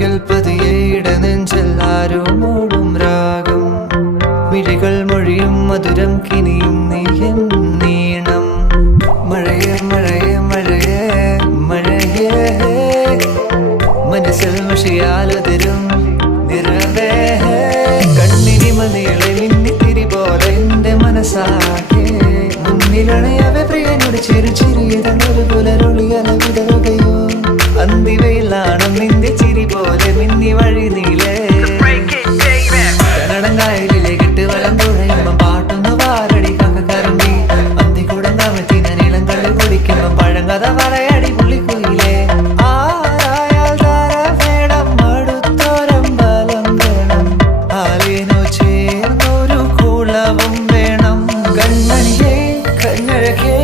അരികിൽ പതിയെ ഇടനെഞ്ചിൽ ആരോ മൂടും രാഗം മിഴികൾ മൊഴിയും മധുരം കിനിയും നീയൻ നീണം മഴയേ മഴയേ മഴയേ മഴയേ മനസ്സിൽ മഷിയാലതിരും നിറവേ കണ്ണിനി മതികളെ മിന്നിത്തിരി പോലെ എന്റെ മനസ്സാകെ മുന്നിലണയവെ പ്രിയനോട് ചിരിതന്നൊരു പുലരൊളിയല വിടരുകയോ അന്തിവയിലാണ് നിന്റെ ചിരി പോലെ മിന്നി വഴി നീലേ കന്നടം കായലിലേക്ക് ഇട്ട് വലം തുഴയുമ്പം പാട്ടൊന്ന് വാരടി കക്കറമ്പി അന്തി കൂടെ നമത്തി നീളം കള്ളി കുടിക്കുമ്പം പഴങ്കഥ പറയടി പുള്ളിക്കുയിലേ ആരായാൽ താര വേണം അടുത്തോരമ്പലം വേണം ആലിനോ ചേർന്നൊരു കുളവും വേണം കൺമണിയേ കണ്ണഴകേ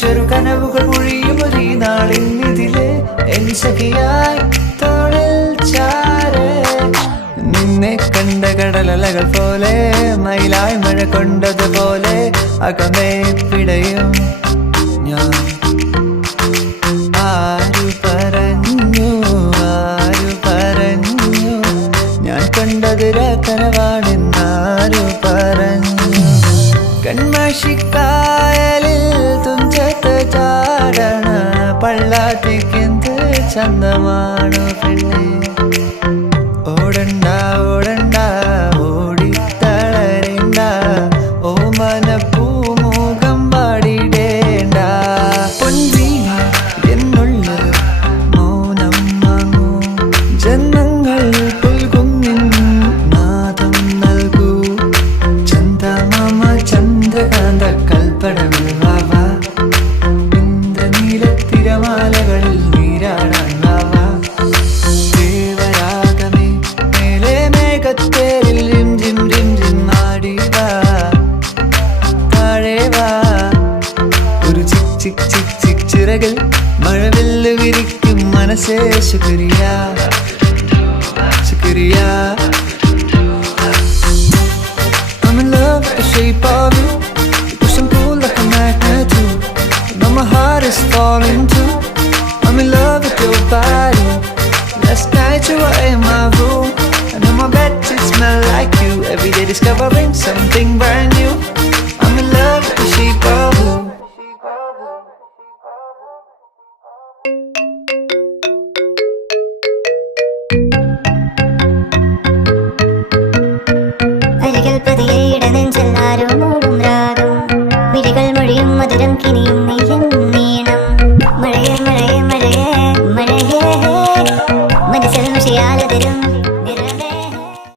ചെറു കനവുകൾ പൊഴിയും ഒരു നാളിന്നിതിലെ എൻ സഖിയായി തോളിൽ ചാരേ നിന്നെ കണ്ട കടലലകൾ പോലെ മയിലായി മഴ കൊണ്ടതുപോലെ അകമേ പിടയും ഞാൻ ആരു പറഞ്ഞു ഞാൻ കണ്ടതിര കനവാണെന്നാരു പറഞ്ഞു കൺമഷിക്കായലിൽ തുഞ്ചത്ത് ചാടണ പള്ളാത്തിക്കെന്ത് ചന്തമാണോ പെണ്ണേ ഓടണ്ട ഓടണ്ട ഓടിത്തളരണ്ട ഓമന പൂമുഖം പാടിടേണ്ട പൊൻവീണ എന്നുള്ള മൗനം വാങ്ങൂ ജന്മങ്ങൾ പുൽകും നാദം നൽകൂ ചന്ദമാമ ചന്ദ്രകാന്ത കൽപ്പടങ്ങൾ വാവ ഇന്ദ്രനീലത്തിരമാലകളിൽ നീരാടാൻ വാവ ചിറകിൽ മഴവില്ല് വിരിക്കും മനസ്സേ ശുക്രിയ ശുക്രിയ I'm in love with the shape of you. You push and pull like a magnet too. You know my heart is falling too. I'm in love with your body. Last night you were in my room, and in my bed it smelled like you. Every day discovering something brand new. I'm in love with the shape of you. അരികിൽ പതിയെ ഇടനെഞ്ചിൽ ആരോ മൂടും രാഗം മിഴികൾ മൊഴിയും മധുരം കിനിയും നീയൻ നീണം മഴയേ മഴയേ മഴയേ മഴയേ മനസ്സിൽ മുഷിയാലതിരും